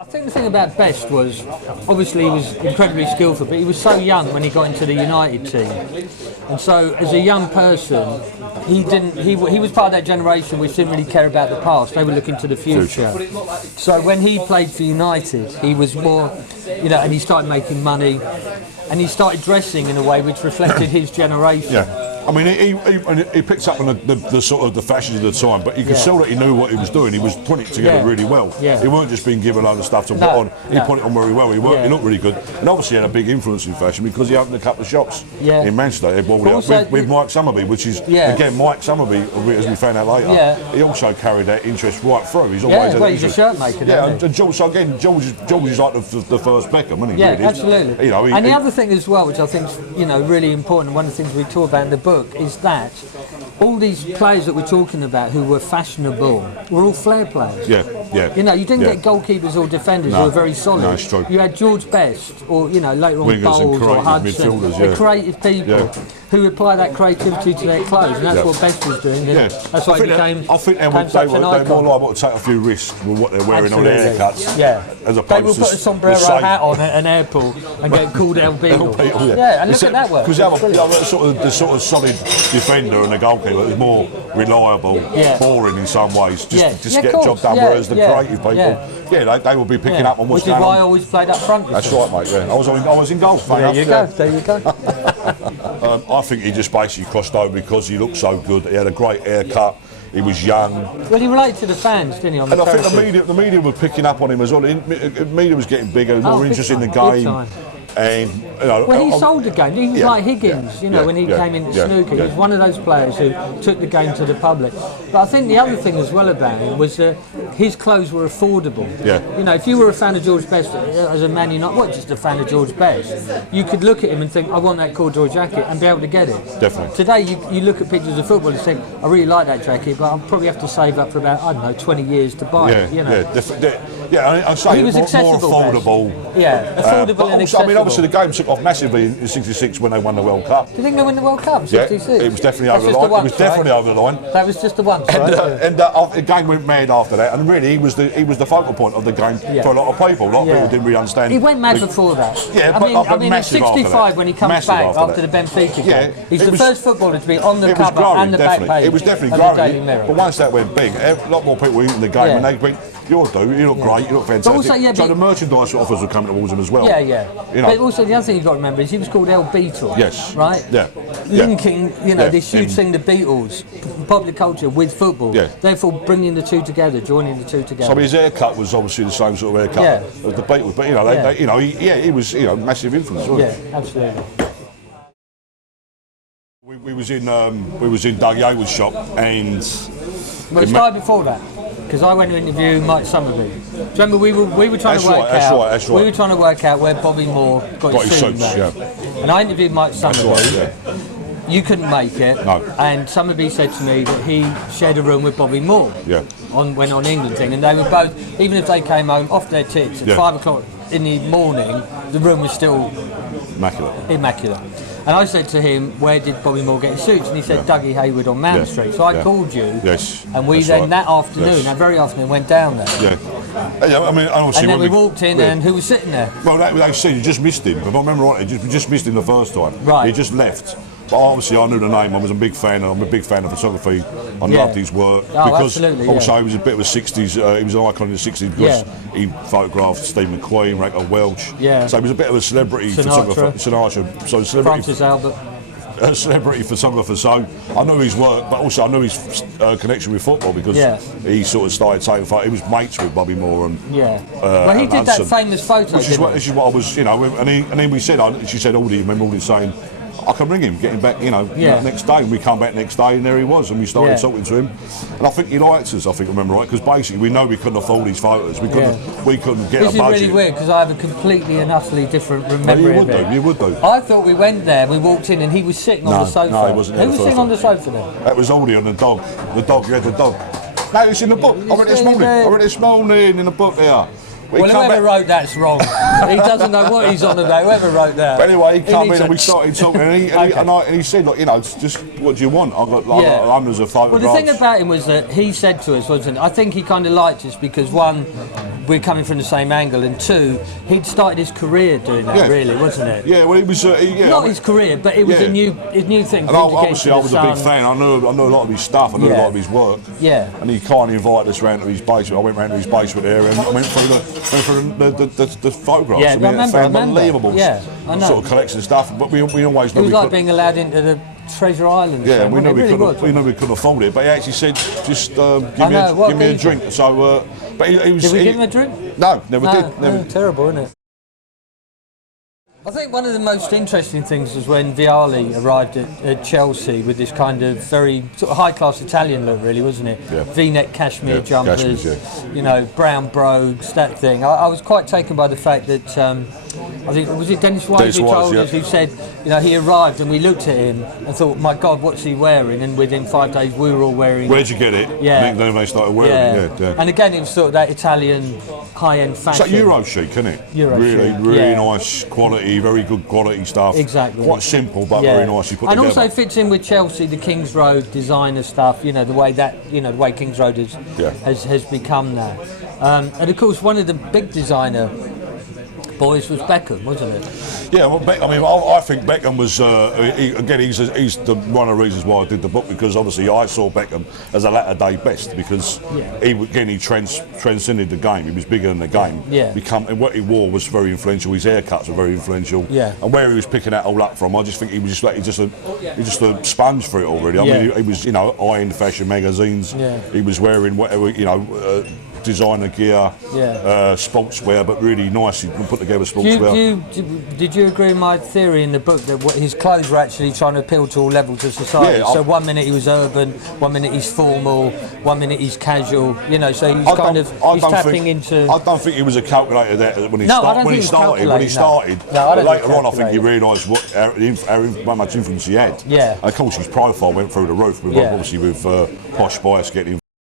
I think the thing about Best was, obviously he was incredibly skillful, but he was so young when he got into the United team. And so, as a young person, he was part of that generation which didn't really care about the past. They were looking to the future. So when he played for United, he was more, and he started making money, and he started dressing in a way which reflected his generation. Yeah. I mean, he picked up on the sort of the fashions of the time, but you could tell that he knew what he was doing. He was putting it together really well. Yeah. He weren't just being given a load of stuff to put on. He put it on very well. He looked really good, and obviously had a big influence in fashion because he opened a couple of shops in Manchester. He brought it up with Mike Summerby, which is again Mike Summerby, as we found out later. Yeah. He also carried that interest right through. He's always had he's a shirt maker. And George, so again, George is like the first Beckham, isn't he? Yeah, really? absolutely. And the other thing as well, which I think is really important, one of the things we talk about in the book is that all these players that we're talking about who were fashionable were all flair players. Yeah. You didn't get goalkeepers or defenders who were very solid. No, it's true. You had George Best, or later on Wingers Bowles or Hudson, the creative people who apply that creativity to their clothes, and that's what Best was doing. That's why I think they were more liable to take a few risks with what they're wearing on their haircuts. Yeah. As opposed they will put a sombrero hat on at an airport and get called El Beagle. And look at that work. Because the sort of solid defender and the goalkeeper is more reliable, boring in some ways, just to get the job done. Whereas the creative people, they will be picking up on what's going on. Which is why I always played up front. That's right, mate. Yeah, I was in goal. There you go. I think he just basically crossed over because he looked so good. He had a great haircut. He was young. Well, he related to the fans, didn't he? And I think the media were picking up on him as well. The media was getting bigger, more interested in the game. And he sold the game. He was like Higgins, when he came into snooker. He was one of those players who took the game to the public. But I think the other thing as well about him was that his clothes were affordable. Yeah. If you were a fan of George Best as a Man United, not just a fan of George Best, you could look at him and think, I want that corduroy jacket, and be able to get it. Definitely. Today, you look at pictures of football and think, I really like that jacket, but I'll probably have to save up for about, 20 years to buy it. I say he was more affordable. Affordable and accessible. I mean, obviously the game took off massively in '66 when they won the World Cup. Do you think they won the World Cup? '66. It was definitely over the line. Definitely over the line. That was just the one. And the game went mad after that. And really, he was the focal point of the game for a lot of people. A lot of people didn't really understand. He went mad before that. Yeah, I mean, in '65 when he comes back after the Benfica game, he's the first footballer to be on the cover and the back page. It was definitely growing. But once that went big, a lot more people were in the game, and they went, you look great, you look fantastic. So the merchandise offers were coming towards him as well. But also the other thing you've got to remember is he was called El Beatle. Yes. Right? Yeah. Linking, this huge thing, the Beatles, popular culture with football. Therefore bringing the two together, joining the two together. So his haircut was obviously the same sort of haircut as the Beatles. But he was massive influence, wasn't he? Yeah, absolutely. We was in Doug Hewitt's shop, and well, it started before that, because I went to interview Mike Summerby. Do you remember we were trying to work out? We were trying to work out where Bobby Moore got his suits. And I interviewed Mike Summerby. You couldn't make it. No. And Summerby said to me that he shared a room with Bobby Moore. Went on England thing, and they were both, even if they came home off their tits at 5 o'clock in the morning, the room was still immaculate. And I said to him, where did Bobby Moore get his suits? And he said, Dougie Hewitt on Mount Street. So I called you, and we that afternoon, that very afternoon, went down there. I mean, and then we walked in, and who was sitting there? Well, they said you just missed him. If I remember right, you just missed him the first time. Right. He just left. But obviously I knew the name. I was a big fan, and I'm a big fan of photography. I loved his work because also he was a bit of a '60s. He was an icon in the '60s because he photographed Steve McQueen, Raquel Welch. So he was a bit of a celebrity photographer. Sinatra. So celebrity. Francis Albert. A celebrity photographer, so I knew his work, but also I knew his connection with football because he sort of started taking photos. He was mates with Bobby Moore and well, he did that famous photo. Which is what I was, and then we said, she said, Aldi, remember Aldi saying, I can ring him, get him back, next day. And we come back next day, and there he was, and we started talking to him. And I think he liked us, I remember right, because basically we know we couldn't afford these photos. We couldn't get a budget. This is really weird, because I have a completely and utterly different memory of it. You would do. I thought we went there, we walked in, and he was sitting on the sofa. No, he wasn't there. Who was sitting on the sofa then? That was Aldi on the dog. You had the dog. No, it's in the book. I read it this morning in the book there. Well, whoever wrote that's wrong. He doesn't know what he's on about. Whoever wrote that. But anyway, he came in and we started talking, and he said, look, just what do you want? I've got hundreds of photographs. Well, the thing about him was that he said to us, wasn't it? I think he kind of liked us because one, we're coming from the same angle, and two, he'd started his career doing that, really, wasn't it? Yeah, well, it was not his career, but it was a new thing. And obviously, I was a big fan. I knew a lot of his stuff. I knew a lot of his work. Yeah. And he kindly invited us round to his basement. I went round to his basement there and went through the photographs. Yeah, I remember. Unbelievable. Yeah, I know. Sort of collection of stuff. But we always knew it was like being allowed into the Treasure Island. Yeah, we knew we we couldn't afford it. But he actually said, just give me a drink. So, but he was. Did we give him a drink? No, never did. Never. Terrible, isn't it? I think one of the most interesting things was when Vialli arrived at Chelsea with this kind of very sort of high-class Italian look, really, wasn't it? Yeah. V-neck cashmere jumpers, you know, brown brogues, that thing. I was quite taken by the fact that I think was it Dennis Wise who told us, who said, you know, he arrived and we looked at him and thought, my God, what's he wearing? And within 5 days we were all wearing. Where'd you get it? Yeah. Then they started wearing it. Yeah. And again, it was sort of that Italian high-end fashion. It's like Euro chic, isn't it? Really nice quality, very good quality stuff. Exactly. Quite simple, but very nicely put together. And also fits in with Chelsea, the Kings Road designer stuff. You know, the way Kings Road has become that. And of course, one of the big designer boys was Beckham, wasn't it? Yeah, well, I think Beckham was he's one of the reasons why I did the book, because obviously I saw Beckham as a latter day best, because he transcended the game. He was bigger than the game. And what he wore was very influential. His haircuts were very influential. And where he was picking that all up from, I just think he was just a sponge for it already. I mean, he was, you know, high-end fashion magazines. He was wearing whatever, you know. Designer gear, sportswear, but really nicely put together sportswear. Did you agree with my theory in the book that his clothes were actually trying to appeal to all levels of society? So 1 minute he was urban, 1 minute he's formal, 1 minute he's casual. You know, so he's tapping into. I don't think he was a calculator there when he started. But later on, I think he realised how much influence he had. Yeah. And of course, his profile went through the roof. Obviously, with Posh Spice getting